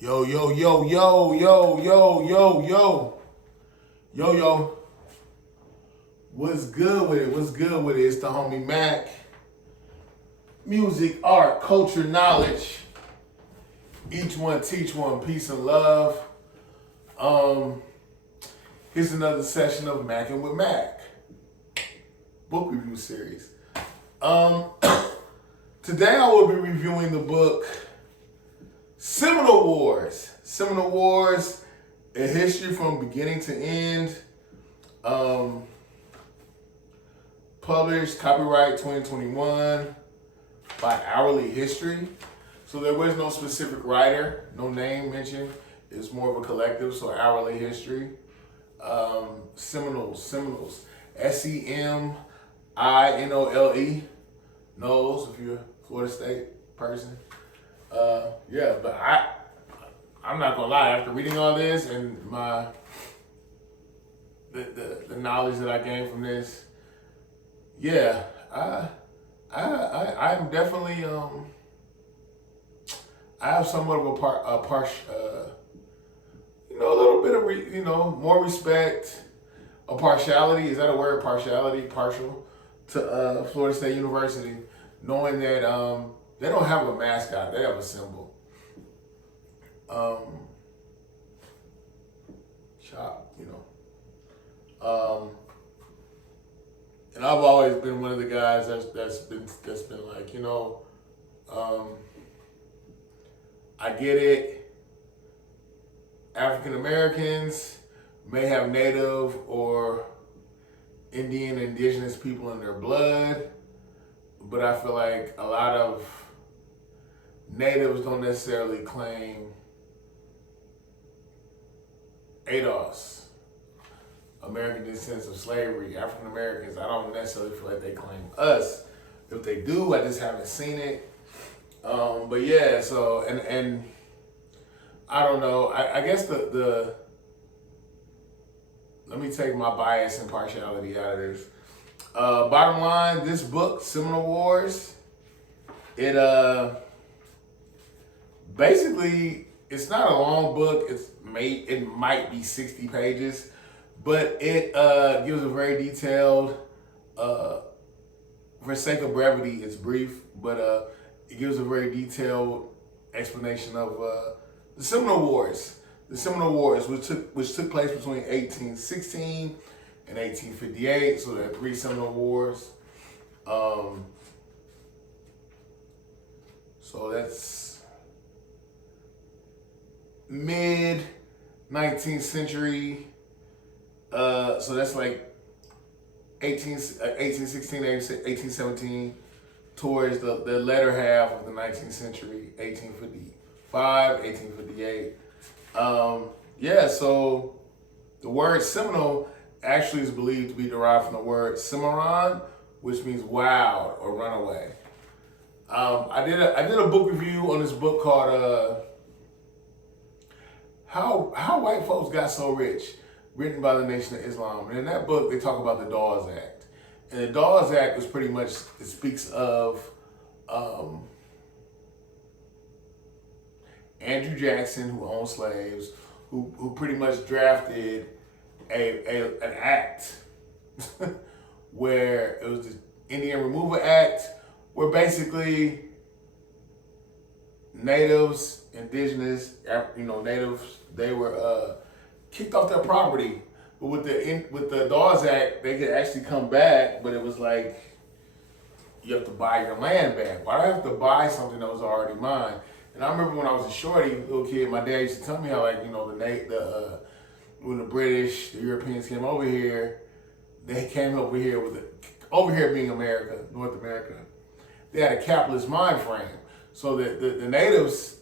Yo, yo, yo, yo, yo, yo, yo, yo, yo, yo. What's good with it? What's good with it? It's the homie Mac. Music, art, culture, knowledge. Each one teach one. Peace and love. Um, Here's another session of Mackin' with Mac. Book review series. Um, Today I will be reviewing the book Seminole Wars. Seminole Wars, a history from beginning to end. Published, copyright 2021 by Hourly History. So there was no specific writer, no name mentioned. It's more of a collective, so Hourly History. Seminoles. Seminole. Knowles, if you're a Florida State person. But I'm not gonna lie. After reading all this and the knowledge that I gained from this, I'm definitely I have somewhat of a little bit of more respect, a partiality. Is that a word? Partiality, partial to Florida State University, knowing that they don't have a mascot, they have a symbol. Chop, and I've always been one of the guys that's been like, I get it. African Americans may have Native or indigenous people in their blood, but I feel like a lot of Natives don't necessarily claim ADOS, American descendants of slavery. African Americans, I don't necessarily feel like they claim us. If they do, I just haven't seen it. So I don't know. I guess the let me take my bias and partiality out of this. Bottom line, this book, Seminole Wars, it basically, it's not a long book. It might be 60 pages, but it gives a very detailed, for sake of brevity, it's brief, but it gives a very detailed explanation of the Seminole Wars. The Seminole Wars, which took place between 1816 and 1858. So there are 3 Seminole Wars. So that's mid 19th century. So that's like 1816, 1817, towards the latter half of the 19th century, 1855, 1858. So the word Seminole actually is believed to be derived from the word Cimarron, which means wild or runaway. I did a book review on this book called How White Folks Got So Rich, written by the Nation of Islam. And in that book, they talk about the Dawes Act. And the Dawes Act is pretty much, it speaks of Andrew Jackson, who owned slaves, who pretty much drafted an act where it was the Indian Removal Act, where basically natives, indigenous, natives, they were kicked off their property. But with the Dawes Act, they could actually come back, but it was like, you have to buy your land back. Why do I have to buy something that was already mine? And I remember when I was a shorty, little kid, my dad used to tell me how, like, when the British, the Europeans came over here, they came over here over here being America, North America, they had a capitalist mind frame. So the natives,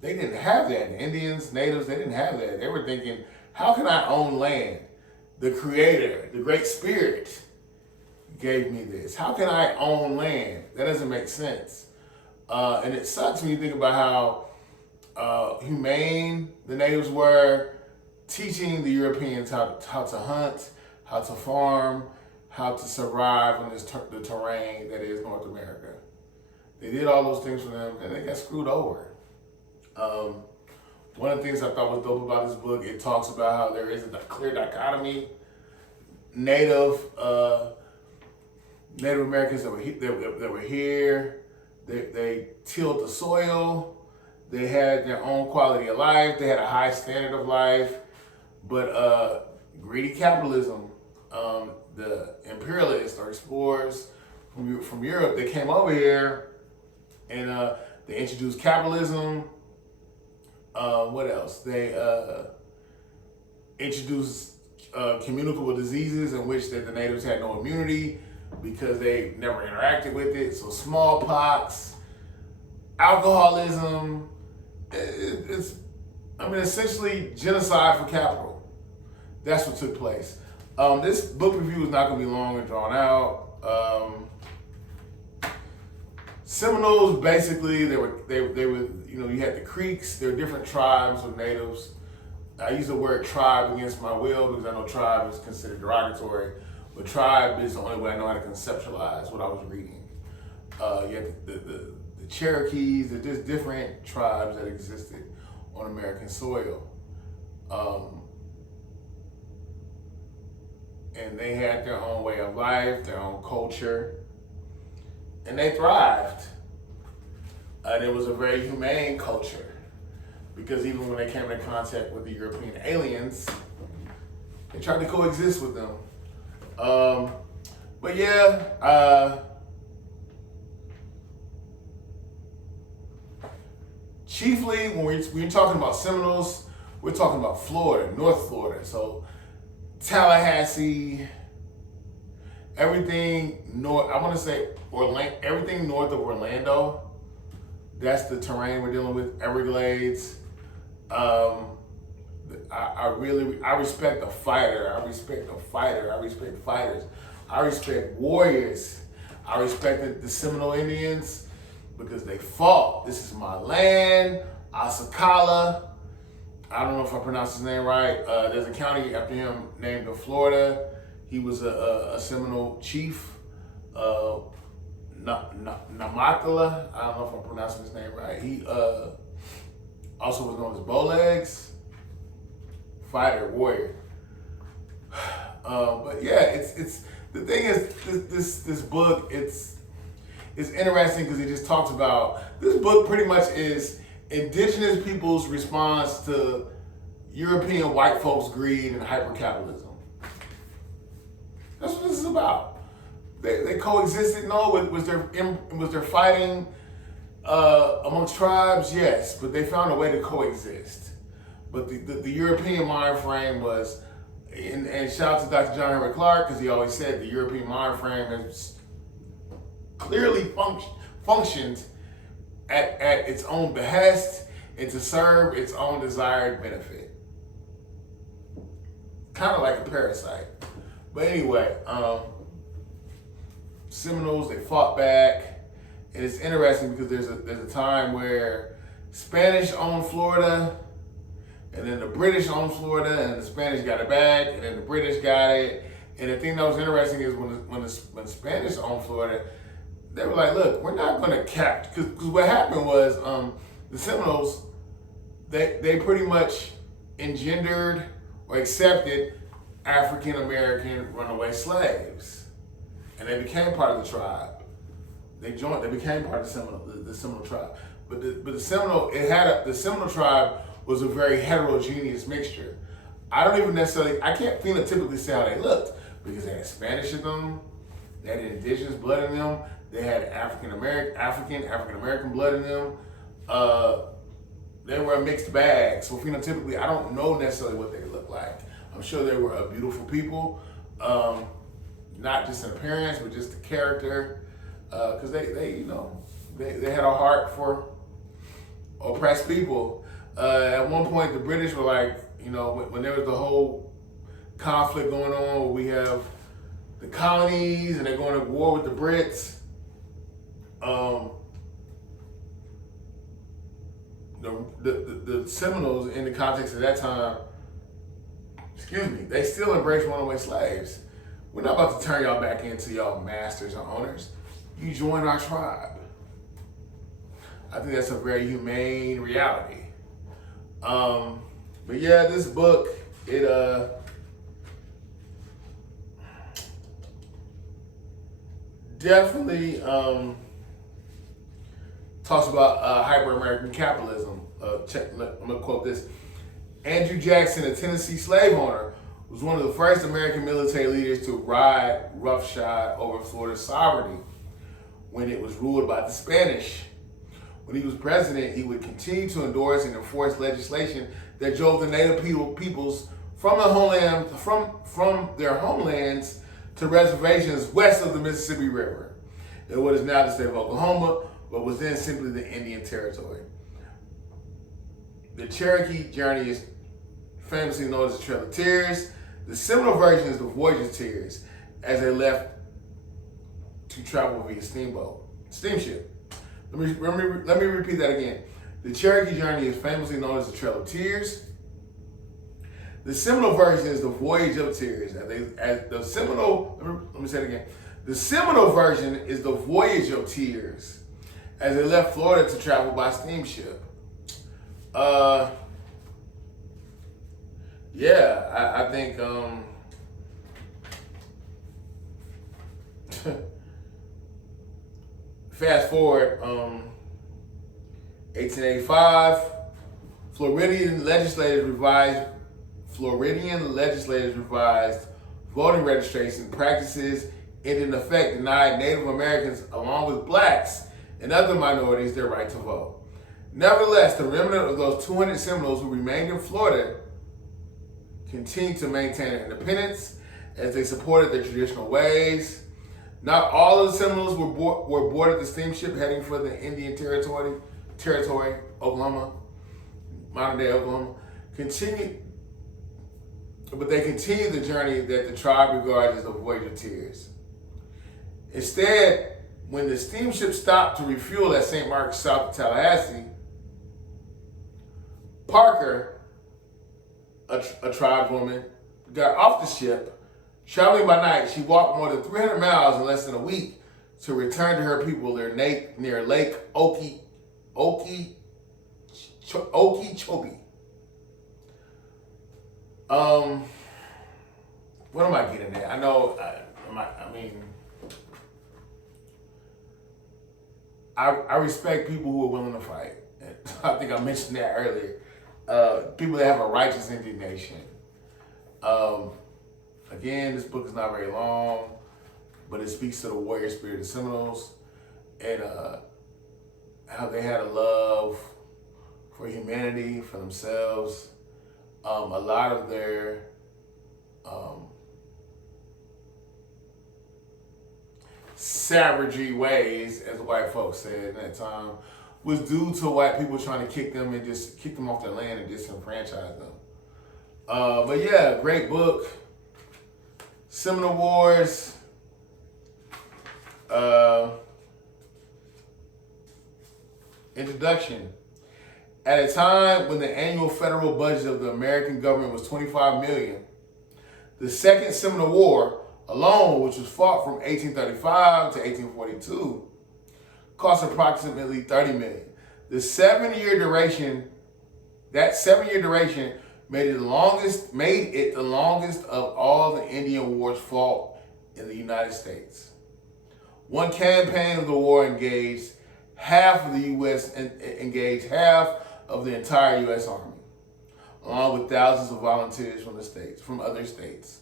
they didn't have that. The Indians, natives, they didn't have that. They were thinking, how can I own land? The Creator, the Great Spirit gave me this. How can I own land? That doesn't make sense. And it sucks when you think about how humane the natives were, teaching the Europeans how to hunt, how to farm, how to survive on the terrain that is North America. They did all those things for them, and they got screwed over. Um, One of the things I thought was dope about this book, it talks about how there isn't a clear dichotomy. Native Americans that were here, they tilled the soil, they had their own quality of life, they had a high standard of life, but greedy capitalism, the imperialists or explorers from Europe, they came over here and they introduced capitalism. What else? They introduced communicable diseases in which that the natives had no immunity because they never interacted with it. So smallpox, alcoholism, it's essentially genocide for capital. That's what took place. This book review is not going to be long and drawn out. Seminoles, basically, they were you had the Creeks. There were different tribes of natives. I use the word tribe against my will because I know tribe is considered derogatory, but tribe is the only way I know how to conceptualize what I was reading. You had the Cherokees. There's just different tribes that existed on American soil. And they had their own way of life, their own culture, and they thrived. And it was a very humane culture because even when they came into contact with the European aliens, they tried to coexist with them. But yeah, chiefly when we're talking about Seminoles, we're talking about Florida, North Florida. So Tallahassee, everything north, I want to say everything north of Orlando. That's the terrain we're dealing with. Everglades. I respect the fighter. I respect fighters. I respect warriors. I respect the Seminole Indians because they fought. This is my land. Asakala. I don't know if I pronounced his name right. There's a county after him named in Florida. He was a Seminole chief. Namatala. I don't know if I'm pronouncing his name right. He also was known as Bowlegs. Fighter, warrior. But yeah, it's the thing is this book it's interesting because it just talks about this book pretty much is indigenous people's response to European white folks' greed and hypercapitalism. That's what this is about. They coexisted. No, was there fighting amongst tribes? Yes, but they found a way to coexist. But the European mind frame was, and shout out to Dr. John Henry Clark because he always said the European mind frame has clearly functioned at its own behest and to serve its own desired benefit. Kind of like a parasite. But anyway, Seminoles, they fought back, and it's interesting because there's a time where Spanish owned Florida, and then the British owned Florida, and the Spanish got it back, and then the British got it. And the thing that was interesting is when the Spanish owned Florida, they were like, look, we're not going to cap, because what happened was the Seminoles, they pretty much engendered or accepted African American runaway slaves, and they became part of the tribe. They became part of the Seminole tribe. But the Seminole, the Seminole tribe was a very heterogeneous mixture. I can't phenotypically say how they looked because they had Spanish in them, they had indigenous blood in them, they had African American blood in them. They were a mixed bag. So phenotypically, I don't know necessarily what they look like. I'm sure they were a beautiful people, not just in appearance, but just the character. Because they had a heart for oppressed people. At one point, the British were like, when there was the whole conflict going on, where we have the colonies and they're going to war with the Brits. The Seminoles, in the context of that time, they still embrace runaway slaves. We're not about to turn y'all back into y'all masters or owners. You join our tribe. I think that's a very humane reality. But yeah, this book, it definitely talks about hyper-American capitalism. I'm gonna quote this. Andrew Jackson, a Tennessee slave owner, was one of the first American military leaders to ride roughshod over Florida's sovereignty when it was ruled by the Spanish. When he was president, he would continue to endorse and enforce legislation that drove the native peoples from their homelands to reservations west of the Mississippi River in what is now the state of Oklahoma, but was then simply the Indian Territory. The Cherokee journey is famously known as the Trail of Tears. The Seminole version is the Voyage of Tears, as they left to travel via steamship. Let me repeat that again. The Cherokee journey is famously known as the Trail of Tears. The Seminole version is the Voyage of Tears. Let me say it again. The Seminole version is the Voyage of Tears, as they left Florida to travel by steamship. I think fast forward, 1885, Floridian legislators revised voting registration practices and in effect denied Native Americans along with blacks and other minorities their right to vote. Nevertheless, the remnant of those 200 Seminoles who remained in Florida continued to maintain their independence as they supported their traditional ways. Not all of the Seminoles were boarded the steamship heading for the Indian Territory, Oklahoma, modern day Oklahoma. But they continued the journey that the tribe regards as the Voyage of Tears. Instead, when the steamship stopped to refuel at St. Mark's, south of Tallahassee, Parker, a tribeswoman, got off the ship. Traveling by night, she walked more than 300 miles in less than a week to return to her people near Lake Okeechobee. What am I getting at? I respect people who are willing to fight. I think I mentioned that earlier. People that have a righteous indignation. Again, this book is not very long, but it speaks to the warrior spirit of the Seminoles and how they had a love for humanity, for themselves. A lot of their savagery ways, as the white folks said at that time, was due to white people trying to kick them off their land and disenfranchise them. But yeah, great book. Seminole Wars. Introduction. At a time when the annual federal budget of the American government was $25 million, the Second Seminole War alone, which was fought from 1835 to 1842, cost approximately $30 million. The 7-year duration made it the longest of all the Indian wars fought in the United States. One campaign of the war engaged half of the entire U.S. Army, along with thousands of volunteers from other states.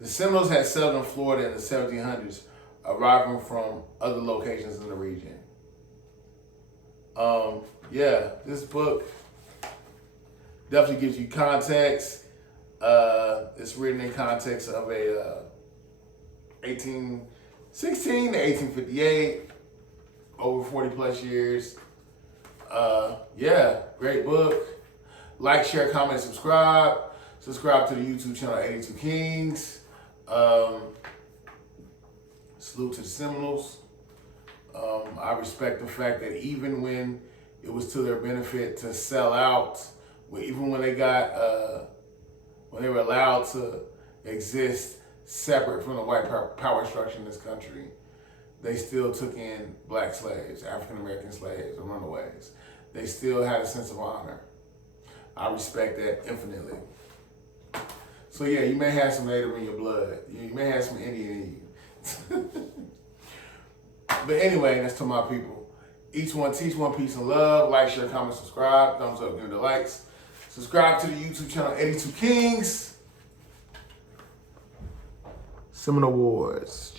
The Seminoles had settled in Florida in the 1700s, arriving from other locations in the region. This book definitely gives you context. It's written in context of a 1816 to 1858, over 40 plus years. Great book. Like, share, comment, subscribe. Subscribe to the YouTube channel 82 Kings. Salute to the Seminoles. I respect the fact that even when it was to their benefit to sell out, even when they were allowed to exist separate from the white power structure in this country, they still took in black slaves, African American slaves, and runaways. they still had a sense of honor. I respect that infinitely. So yeah, you may have some Native in your blood. You may have some Indian in you. But anyway, that's to my people. Each one teach one, peace and love. Like, share, comment, subscribe. Thumbs up, give me the likes. Subscribe to the YouTube channel 82 Kings. Seminole Wars.